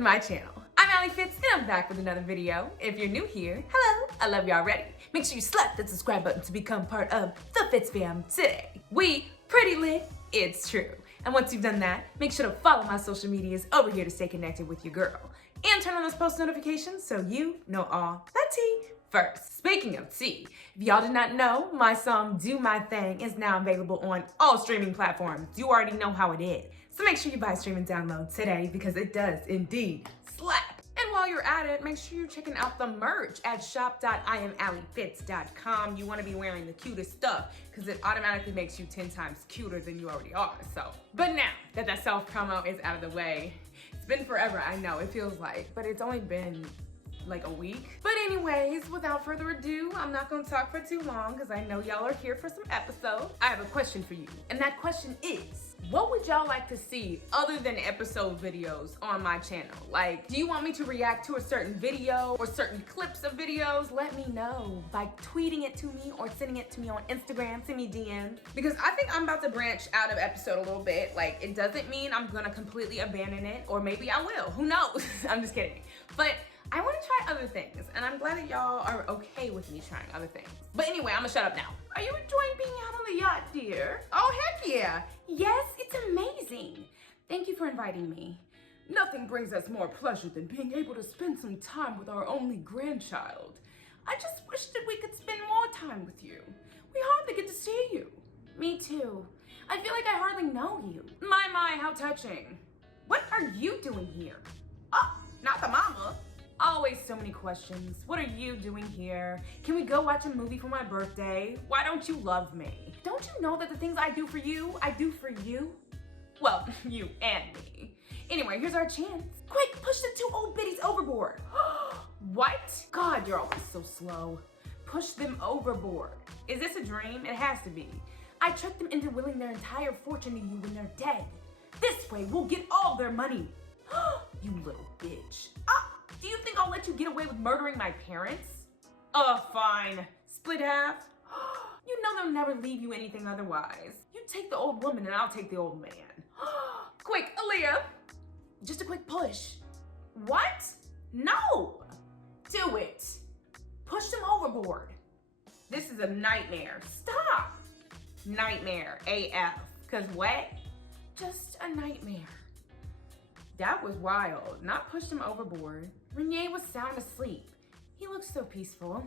to my channel. I'm OUTFITZ and I'm back with another video. If you're new here, hello, I love you already. Make sure you slap that subscribe button to become part of the FITZFAM today. We pretty lit, it's true. And once you've done that, make sure to follow my social medias over here to stay connected with your girl. And turn on those post notifications so you know all the tea first. Speaking of tea, if y'all did not know, my song Do My Thing is now available on all streaming platforms. You already know how it is. So make sure you buy, stream, and download today because it does indeed slap. And while you're at it, make sure you're checking out the merch at shop.IamAllieFitz.com. You want to be wearing the cutest stuff because it automatically makes you 10 times cuter than you already are. So, but now that that self-promo is out of the way, it's been forever, I know, it feels like, but it's only been like a week. But anyways, without further ado, I'm not gonna talk for too long because I know y'all are here for some episodes. I have a question for you, and that question is, what would y'all like to see other than episode videos on my channel? Like, do you want me to react to a certain video or certain clips of videos? Let me know by tweeting it to me or sending it to me on Instagram, send me DMs. Because I think I'm about to branch out of episode a little bit. Like, it doesn't mean I'm gonna completely abandon it, or maybe I will, who knows? I'm just kidding. But I want to try other things, and I'm glad that y'all are okay with me trying other things. But anyway, I'm gonna shut up now. Are you enjoying being out on the yacht, dear? Oh, heck yeah. Yes, it's amazing. Thank you for inviting me. Nothing brings us more pleasure than being able to spend some time with our only grandchild. I just wish that we could spend more time with you. We hardly get to see you. Me too. I feel like I hardly know you. My, how touching. What are you doing here? Oh, not the mama. Always so many questions. What are you doing here? Can we go watch a movie for my birthday? Why don't you love me? Don't you know that the things I do for you, I do for you? Well, you and me. Anyway, here's our chance. Quick, push the two old biddies overboard. What? God, you're always so slow. Push them overboard. Is this a dream? It has to be. I tricked them into willing their entire fortune to you when they're dead. This way, we'll get all their money. You little bitch. Do you think I'll let you get away with murdering my parents? Fine. Split half? You know they'll never leave you anything otherwise. You take the old woman and I'll take the old man. Quick, Aaliyah. Just a quick push. What? No. Do it. Push them overboard. This is a nightmare. Stop. Nightmare AF. Cause what? Just a nightmare. That was wild. Not push him overboard. Rainier was sound asleep. He looked so peaceful.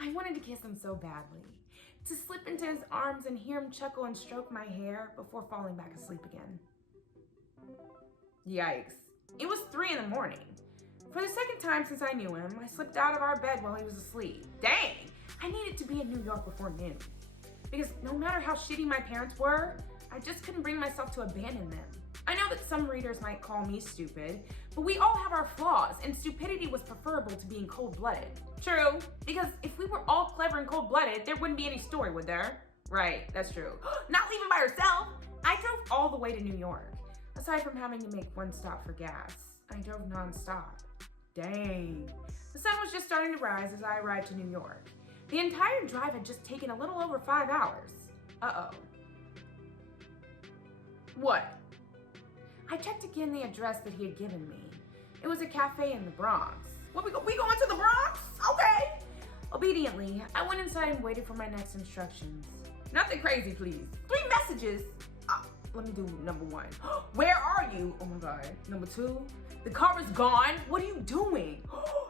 I wanted to kiss him so badly. To slip into his arms and hear him chuckle and stroke my hair before falling back asleep again. Yikes. It was 3 in the morning. For the second time since I knew him, I slipped out of our bed while he was asleep. Dang! I needed to be in New York before noon. Because no matter how shitty my parents were, I just couldn't bring myself to abandon them. I know that some readers might call me stupid, but we all have our flaws, and stupidity was preferable to being cold-blooded. True, because if we were all clever and cold-blooded, there wouldn't be any story, would there? Right, that's true. Not leaving by herself! I drove all the way to New York. Aside from having to make one stop for gas, I drove non-stop. Dang. The sun was just starting to rise as I arrived to New York. The entire drive had just taken a little over 5 hours. Uh-oh. What? I checked again the address that he had given me. It was a cafe in the Bronx. What, we going to the Bronx? Okay. Obediently, I went inside and waited for my next instructions. Nothing crazy, please. 3 messages. Let me do number 1. Where are you? Oh my God. Number 2, the car is gone. What are you doing?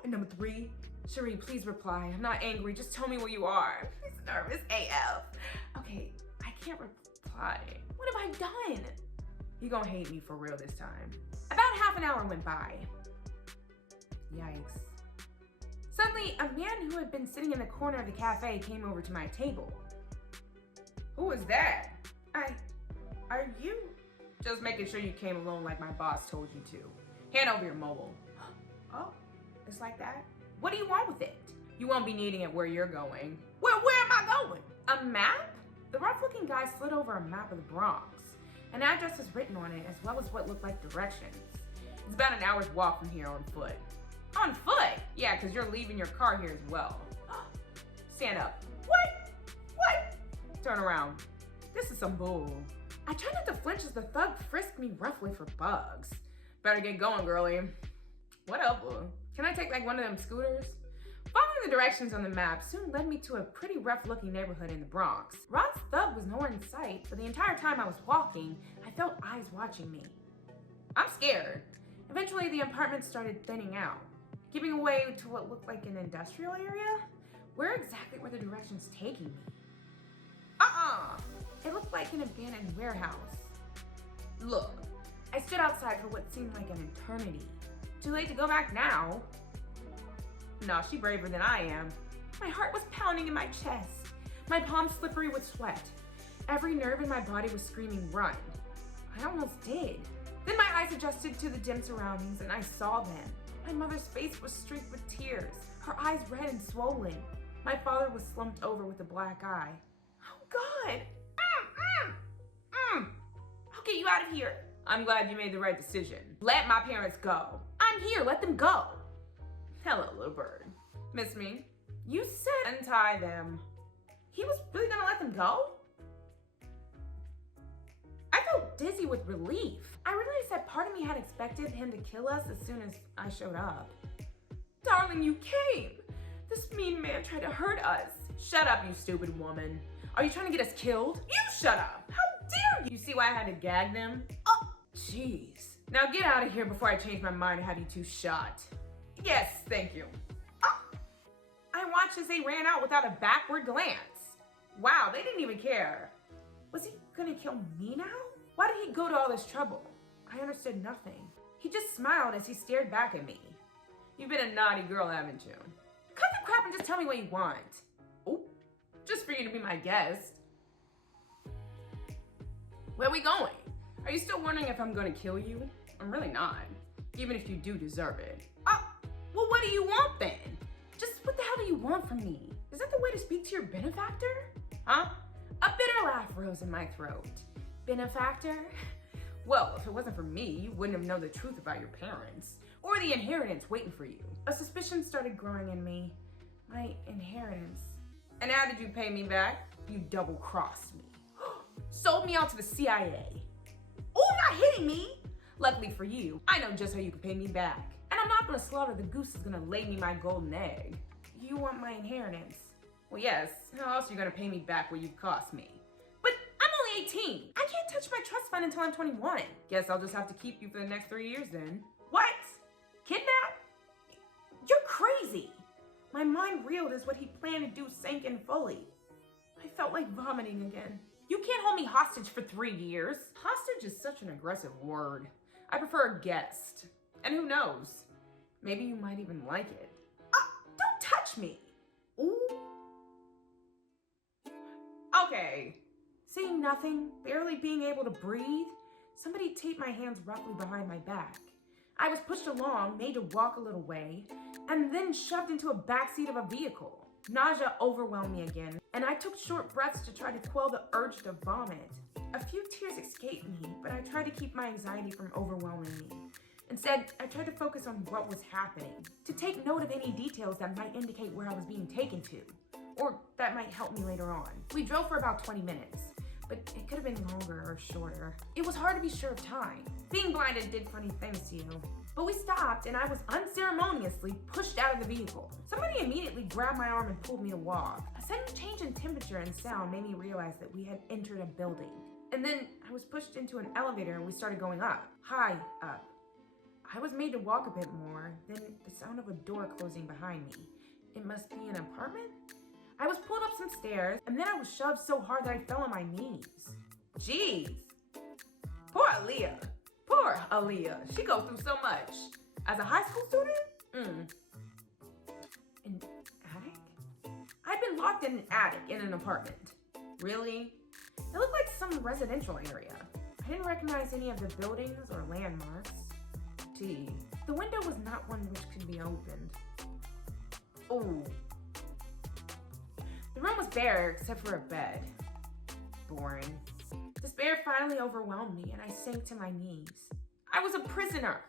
And number 3, Cherie, please reply. I'm not angry. Just tell me where you are. He's nervous AF. Okay, I can't reply. What have I done? He gonna hate me for real this time. About half an hour went by. Yikes. Suddenly, a man who had been sitting in the corner of the cafe came over to my table. Who is that? Are you? Just making sure you came alone like my boss told you to. Hand over your mobile. Oh, it's like that? What do you want with it? You won't be needing it where you're going. Where am I going? A map? The rough-looking guy slid over a map of the Bronx. An address was written on it, as well as what looked like directions. It's about an hour's walk from here on foot. On foot? Yeah, because you're leaving your car here as well. Stand up. What? Turn around. This is some bull. I tried not to flinch as the thug frisked me roughly for bugs. Better get going, girlie. Whatever. Can I take like one of them scooters? Following the directions on the map soon led me to a pretty rough-looking neighborhood in the Bronx. Rod's thug was nowhere in sight, but the entire time I was walking, I felt eyes watching me. I'm scared. Eventually, the apartment started thinning out, giving away to what looked like an industrial area. Where exactly were the directions taking me? It looked like an abandoned warehouse. Look, I stood outside for what seemed like an eternity. Too late to go back now. No, she braver than I am. My heart was pounding in my chest, my palms slippery with sweat. Every nerve in my body was screaming, run. I almost did. Then my eyes adjusted to the dim surroundings and I saw them. My mother's face was streaked with tears, her eyes red and swollen. My father was slumped over with a black eye. Oh God! I'll get you out of here. I'm glad you made the right decision. Let my parents go. I'm here, let them go. Hello, little bird. Miss me? You said untie them. He was really gonna let them go? I felt dizzy with relief. I realized that part of me had expected him to kill us as soon as I showed up. Darling, you came. This mean man tried to hurt us. Shut up, you stupid woman. Are you trying to get us killed? You shut up. How dare you? You see why I had to gag them? Oh, jeez. Now get out of here before I change my mind and have you two shot. Yes, thank you. Oh. I watched as they ran out without a backward glance. Wow, they didn't even care. Was he gonna kill me now? Why did he go to all this trouble? I understood nothing. He just smiled as he stared back at me. You've been a naughty girl, haven't you? Cut the crap and just tell me what you want. Oh, just for you to be my guest. Where are we going? Are you still wondering if I'm gonna kill you? I'm really not, even if you do deserve it. Oh, well, what do you want then? Just what the hell do you want from me? Is that the way to speak to your benefactor? Huh? A bitter laugh rose in my throat. Benefactor? Well, if it wasn't for me, you wouldn't have known the truth about your parents, or the inheritance waiting for you. A suspicion started growing in me. My inheritance. And how did you pay me back? You double-crossed me. Sold me out to the CIA. Oh, not hitting me! Luckily for you, I know just how you can pay me back. And I'm not gonna slaughter the goose that's gonna lay me my golden egg. You want my inheritance? Well, yes. How else are you gonna pay me back what you cost me? But I'm only 18. I can't touch my trust fund until I'm 21. Guess I'll just have to keep you for the next 3 years then. What? Kidnap? You're crazy. My mind reeled as what he planned to do sank in fully. I felt like vomiting again. You can't hold me hostage for 3 years. Hostage is such an aggressive word. I prefer a guest. And who knows? Maybe you might even like it. Don't touch me. Ooh. Okay. Seeing nothing, barely being able to breathe, somebody taped my hands roughly behind my back. I was pushed along, made to walk a little way, and then shoved into a backseat of a vehicle. Nausea overwhelmed me again, and I took short breaths to try to quell the urge to vomit. A few tears escaped me, but I tried to keep my anxiety from overwhelming me. Instead, I tried to focus on what was happening, to take note of any details that might indicate where I was being taken to, or that might help me later on. We drove for about 20 minutes, but it could have been longer or shorter. It was hard to be sure of time. Being blinded did funny things to you. But we stopped and I was unceremoniously pushed out of the vehicle. Somebody immediately grabbed my arm and pulled me to walk. A sudden change in temperature and sound made me realize that we had entered a building. And then I was pushed into an elevator and we started going up, high up. I was made to walk a bit more, then the sound of a door closing behind me. It must be an apartment? I was pulled up some stairs and then I was shoved so hard that I fell on my knees. Jeez. Poor Aaliyah. Poor Aaliyah. She goes through so much. As a high school student? An attic? I'd been locked in an attic in an apartment. Really? It looked like some residential area. I didn't recognize any of the buildings or landmarks. Gee, the window was not one which could be opened. Oh. The room was bare except for a bed. Boring. Despair finally overwhelmed me and I sank to my knees. I was a prisoner,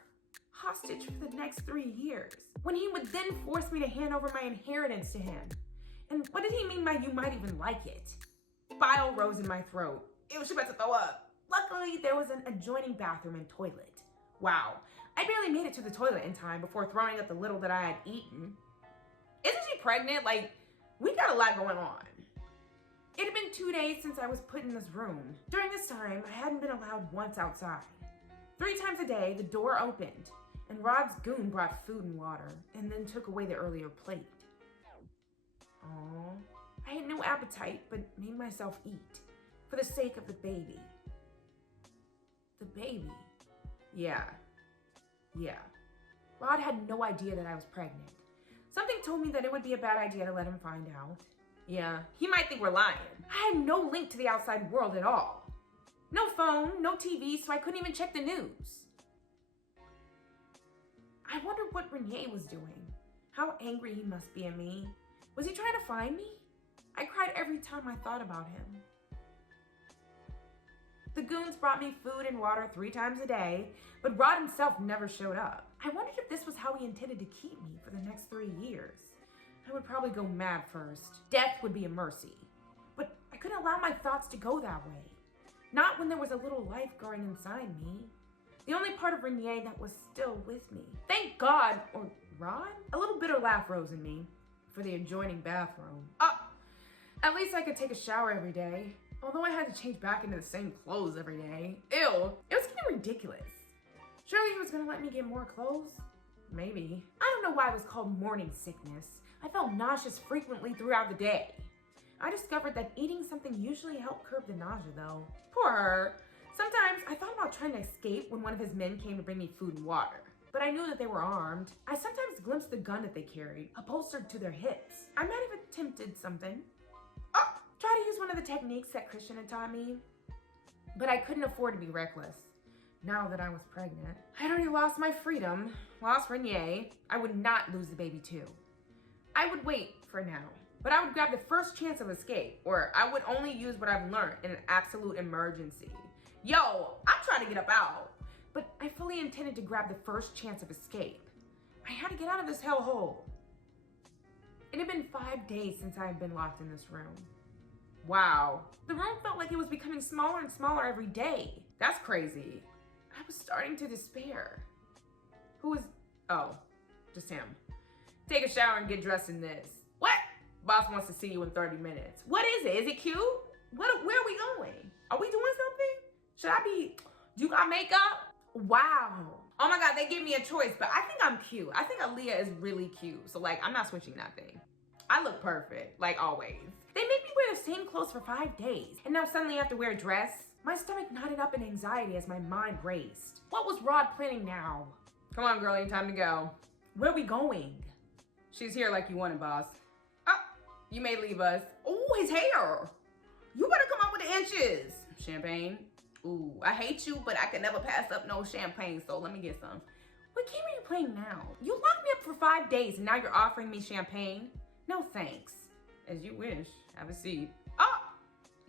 hostage for the next 3 years, when he would then force me to hand over my inheritance to him. And what did he mean by you might even like it? Bile rose in my throat. It was about to throw up. Luckily, there was an adjoining bathroom and toilet. Wow, I barely made it to the toilet in time before throwing up the little that I had eaten. Isn't she pregnant? Like, we got a lot going on. It had been 2 days since I was put in this room. During this time, I hadn't been allowed once outside. 3 times a day, the door opened, and Rod's goon brought food and water, and then took away the earlier plate. Aww. I had no appetite, but made myself eat, for the sake of the baby. The baby. Yeah. Rod had no idea that I was pregnant. Something told me that it would be a bad idea to let him find out. Yeah, he might think we're lying. I had no link to the outside world at all. No phone, no TV, so I couldn't even check the news. I wondered what Rainier was doing. How angry he must be at me. Was he trying to find me? I cried every time I thought about him. The goons brought me food and water 3 times a day, but Rod himself never showed up. I wondered if this was how he intended to keep me for the next 3 years. I would probably go mad first. Death would be a mercy. But I couldn't allow my thoughts to go that way. Not when there was a little life growing inside me. The only part of Rainier that was still with me. Thank God, or Rod? A little bitter laugh rose in me for the adjoining bathroom. At least I could take a shower every day. Although I had to change back into the same clothes every day. Ew, it was getting ridiculous. Surely he was gonna let me get more clothes? Maybe. I don't know why it was called morning sickness. I felt nauseous frequently throughout the day. I discovered that eating something usually helped curb the nausea though. Poor her. Sometimes I thought about trying to escape when one of his men came to bring me food and water. But I knew that they were armed. I sometimes glimpsed the gun that they carried, upholstered to their hips. I might have attempted something. Try to use one of the techniques that Christian had taught me. But I couldn't afford to be reckless. Now that I was pregnant, I'd already lost my freedom, lost Rainier. I would not lose the baby too. I would wait for now, but I would grab the first chance of escape, or I would only use what I've learned in an absolute emergency. Yo, I'm trying to get up out. But I fully intended to grab the first chance of escape. I had to get out of this hellhole. It had been 5 days since I had been locked in this room. Wow, the room felt like it was becoming smaller and smaller every day. That's crazy. I was starting to despair. Oh, just him. Take a shower and get dressed in this. What? Boss wants to see you in 30 minutes. What is it? Is it cute? Where are we going? Are we doing something? Do you got makeup? Wow. Oh my God, they gave me a choice, but I think I'm cute. I think Aaliyah is really cute. So like, I'm not switching that thing. I look perfect, like always. They made me wear the same clothes for 5 days, and now suddenly I have to wear a dress? My stomach knotted up in anxiety as my mind raced. What was Rod planning now? Come on, girlie, time to go. Where are we going? She's here like you wanted, boss. You may leave us. Oh, his hair. You better come up with the inches. Champagne. Ooh, I hate you, but I can never pass up no champagne, so let me get some. What game are you playing now? You locked me up for 5 days, and now you're offering me champagne? No thanks. As you wish. Have a seat. Oh,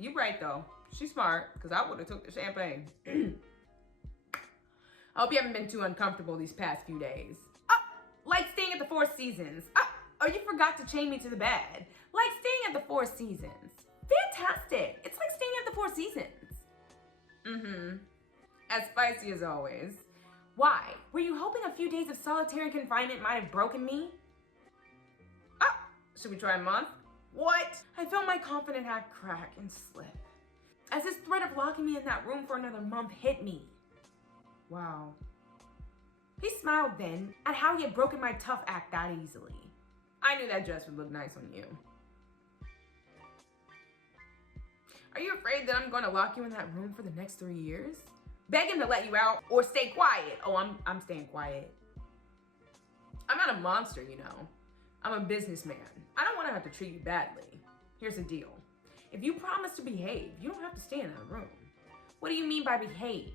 you right though. She's smart, because I would have took the champagne. I hope you haven't been too uncomfortable these past few days. Like staying at the Four Seasons. Or you forgot to chain me to the bed. Like staying at the Four Seasons. Fantastic. It's like staying at the Four Seasons. As spicy as always. Why? Were you hoping a few days of solitary confinement might have broken me? Should we try a month? What? I felt my confident act crack and slip as this threat of locking me in that room for another month hit me. Wow. He smiled then at how he had broken my tough act that easily. I knew that dress would look nice on you. Are you afraid that I'm going to lock you in that room for the next 3 years? Beg him to let you out or stay quiet. Oh, I'm staying quiet. I'm not a monster, you know. I'm a businessman. I don't want to have to treat you badly. Here's the deal. If you promise to behave, you don't have to stay in that room. What do you mean by behave?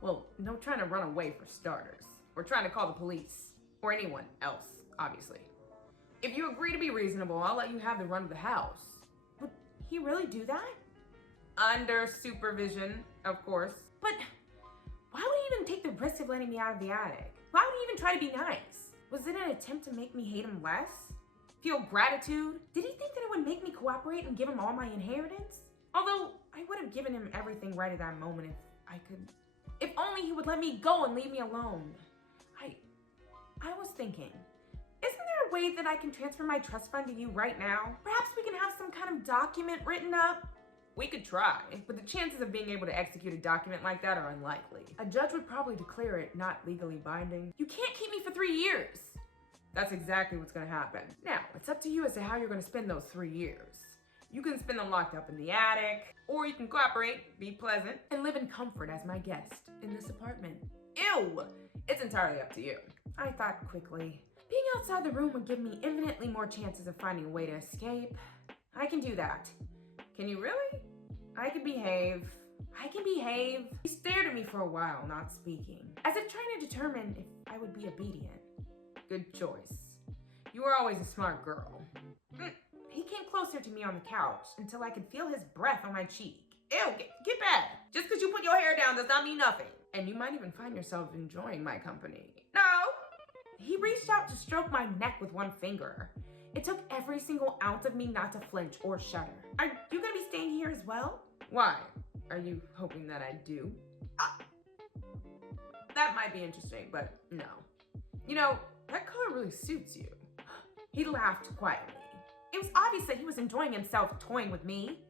Well, no trying to run away for starters. Or trying to call the police. Or anyone else, obviously. If you agree to be reasonable, I'll let you have the run of the house. Would he really do that? Under supervision, of course. But why would he even take the risk of letting me out of the attic? Why would he even try to be nice? Was it an attempt to make me hate him less? Feel gratitude? Did he think that it would make me cooperate and give him all my inheritance? Although, I would have given him everything right at that moment if I could. If only he would let me go and leave me alone. I was thinking, isn't there a way that I can transfer my trust fund to you right now? Perhaps we can have some kind of document written up? We could try, but the chances of being able to execute a document like that are unlikely. A judge would probably declare it not legally binding. You can't keep me for 3 years. That's exactly what's gonna happen. Now, it's up to you as to how you're gonna spend those 3 years. You can spend them locked up in the attic, or you can cooperate, be pleasant, and live in comfort as my guest in this apartment. Ew! It's entirely up to you. I thought quickly. Being outside the room would give me infinitely more chances of finding a way to escape. I can do that. Can you really? I can behave. He stared at me for a while, not speaking, as if trying to determine if I would be obedient. Good choice. You were always a smart girl. He came closer to me on the couch until I could feel his breath on my cheek. Ew, get back. Just because you put your hair down does not mean nothing. And you might even find yourself enjoying my company. No! He reached out to stroke my neck with one finger. It took every single ounce of me not to flinch or shudder. Are you gonna be staying here as well? Why? Are you hoping that I do? That might be interesting, but no. You know, that color really suits you. He laughed quietly. It was obvious that he was enjoying himself toying with me.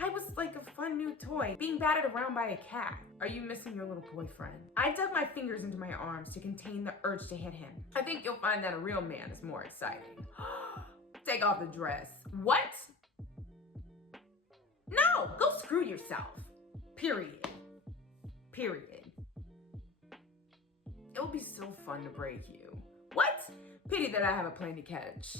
I was like a fun new toy being batted around by a cat. Are you missing your little boyfriend? I dug my fingers into my arms to contain the urge to hit him. I think you'll find that a real man is more exciting. Take off the dress. What? No, go screw yourself. Period. It would be so fun to break you. What? Pity that I have a plane to catch.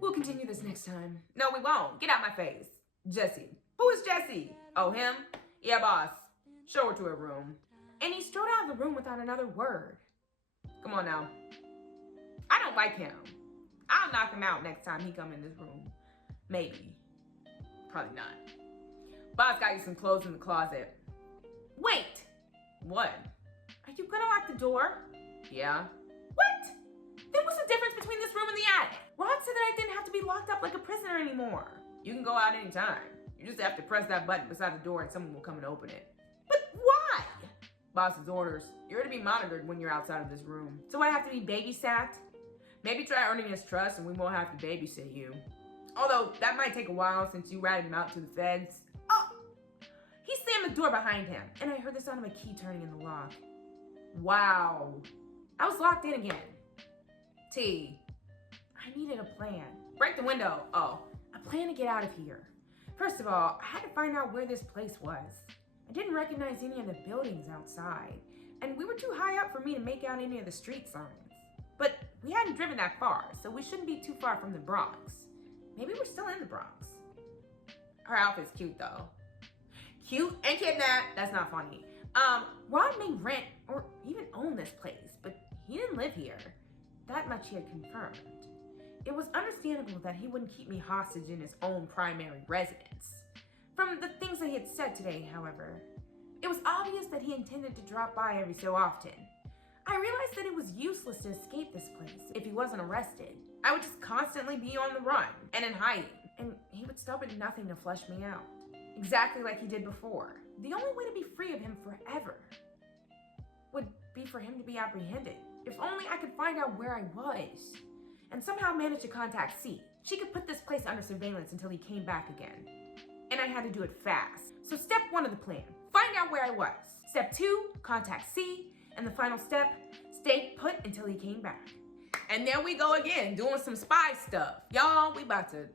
We'll continue this next time. No, we won't. Get out my face. Jesse. Who is Jesse? Oh, him? Yeah, boss. Show her to her room. And he strode out of the room without another word. Come on now. I don't like him. I'll knock him out next time he come in this room. Maybe. Probably not. Boss got you some clothes in the closet. Wait. What? Are you gonna lock the door? Yeah. What? Then what's the difference between this room and the attic? Rod said that I didn't have to be locked up like a prisoner anymore. You can go out anytime. You just have to press that button beside the door and someone will come and open it. But why? Boss's orders. You're to be monitored when you're outside of this room. So I have to be babysat? Maybe try earning his trust and we won't have to babysit you. Although that might take a while since you ratted him out to the feds. Oh! He slammed the door behind him and I heard the sound of a key turning in the lock. Wow. I was locked in again. T. I needed a plan. Break the window. Oh, a plan to get out of here. First of all, I had to find out where this place was. I didn't recognize any of the buildings outside, and we were too high up for me to make out any of the street signs. But we hadn't driven that far, so we shouldn't be too far from the Bronx. Maybe we're still in the Bronx. Her outfit's cute though. Cute and kidnapped. That's not funny. Rod may rent or even own this place, but he didn't live here. That much he had confirmed. It was understandable that he wouldn't keep me hostage in his own primary residence. From the things that he had said today, however, it was obvious that he intended to drop by every so often. I realized that it was useless to escape this place if he wasn't arrested. I would just constantly be on the run and in hiding, and he would stop at nothing to flush me out. Exactly like he did before. The only way to be free of him forever would be for him to be apprehended. If only I could find out where I was and somehow manage to contact C. She could put this place under surveillance until he came back again. And I had to do it fast. So step 1 of the plan, find out where I was. Step 2, contact C. And the final step, stay put until he came back. And there we go again, doing some spy stuff. Y'all, we about to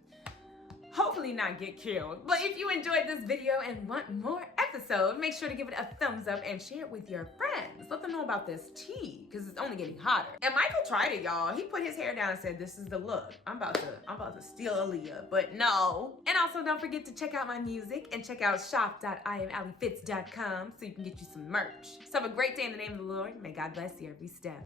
hopefully not get killed. But if you enjoyed this video and want more episodes, make sure to give it a thumbs up and share it with your friends. Let them know about this tea, because it's only getting hotter. And Michael tried it, y'all. He put his hair down and said, this is the look. I'm about to steal Aaliyah, but no. And also don't forget to check out my music and check out shop.IamAllieFitz.com so you can get you some merch. So have a great day in the name of the Lord. May God bless you every step.